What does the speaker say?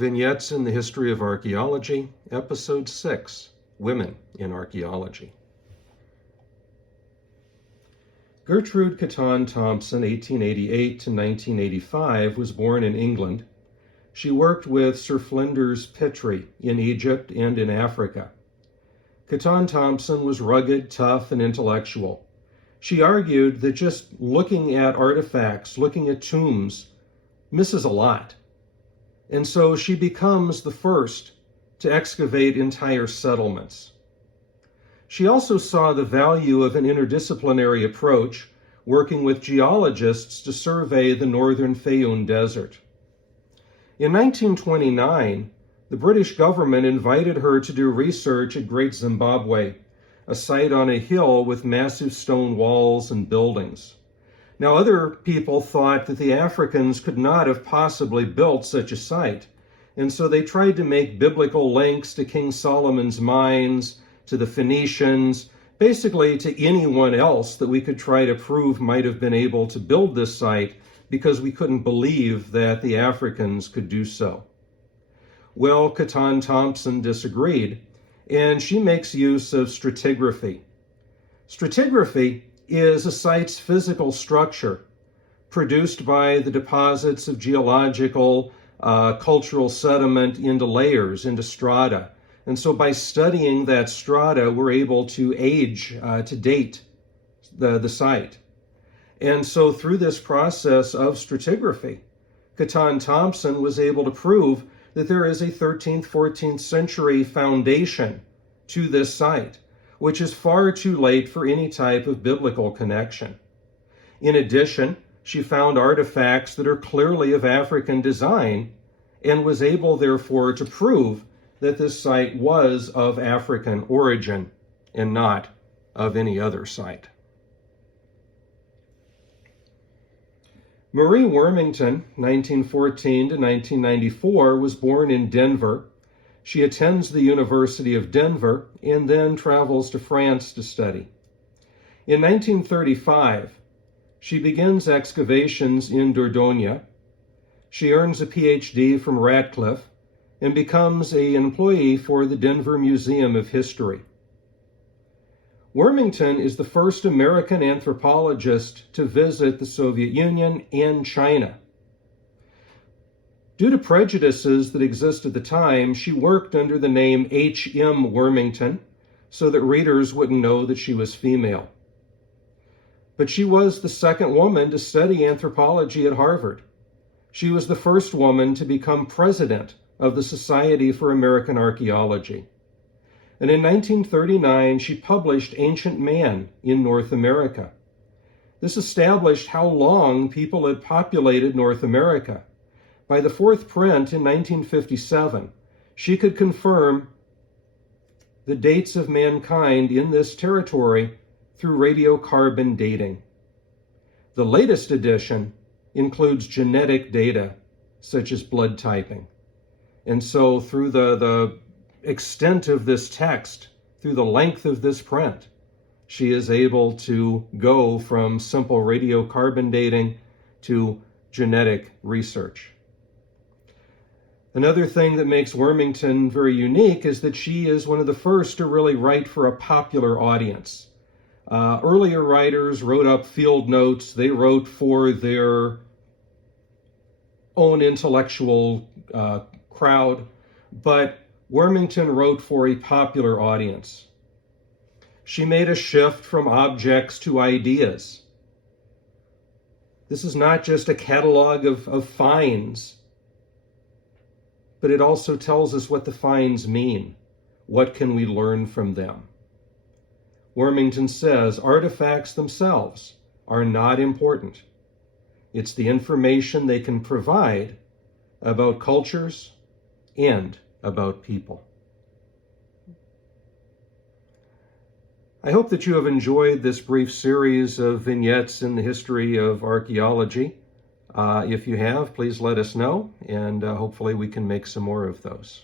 Vignettes in the History of Archaeology, Episode 6, Women in Archaeology. Gertrude CATON-THOMPSON, 1888 to 1985, was born in England. She worked with Sir Flinders Petrie in Egypt and in Africa. CATON-THOMPSON was rugged, tough, and intellectual. She argued that just looking at artifacts, looking at tombs, misses a lot. And so she becomes the first to excavate entire settlements. She also saw the value of an interdisciplinary approach, working with geologists to survey the northern Fayoum Desert. In 1929, the British government invited her to do research at Great Zimbabwe, a site on a hill with massive stone walls and buildings. Now, other people thought that the Africans could not have possibly built such a site, and so they tried to make biblical links to King Solomon's mines, to the Phoenicians, basically to anyone else that we could try to prove might have been able to build this site, because we couldn't believe that the Africans could do so. Well, CATON-THOMPSON disagreed, and she makes use of stratigraphy. Stratigraphy is a site's physical structure produced by the deposits of geological, cultural sediment into layers, into strata. And so by studying that strata, we're able to to date the site. And so through this process of stratigraphy, CATON-THOMPSON was able to prove that there is a 13th, 14th century foundation to this site, which is far too late for any type of biblical connection. In addition, she found artifacts that are clearly of African design and was able, therefore, to prove that this site was of African origin and not of any other site. Marie Wormington, 1914 to 1994, was born in Denver. She attends the University of Denver and then travels to France to study. In 1935, she begins excavations in Dordogne. She earns a PhD from Radcliffe and becomes an employee for the Denver Museum of History. Wormington is the first American anthropologist to visit the Soviet Union and China. Due to prejudices that exist at the time, she worked under the name H.M. Wormington so that readers wouldn't know that she was female. But she was the second woman to study anthropology at Harvard. She was the first woman to become president of the Society for American Archaeology. And in 1939, she published Ancient Man in North America. This established how long people had populated North America. By the fourth print in 1957, she could confirm the dates of mankind in this territory through radiocarbon dating. The latest edition includes genetic data, such as blood typing. And so through the extent of this text, through the length of this print, she is able to go from simple radiocarbon dating to genetic research. Another thing that makes Wormington very unique is that she is one of the first to really write for a popular audience. Earlier writers wrote up field notes. They wrote for their own intellectual crowd, but Wormington wrote for a popular audience. She made a shift from objects to ideas. This is not just a catalog of finds, but it also tells us what the finds mean. What can we learn from them? Wormington says artifacts themselves are not important. It's the information they can provide about cultures and about people. I hope that you have enjoyed this brief series of vignettes in the history of archaeology. If you have, please let us know, and hopefully we can make some more of those.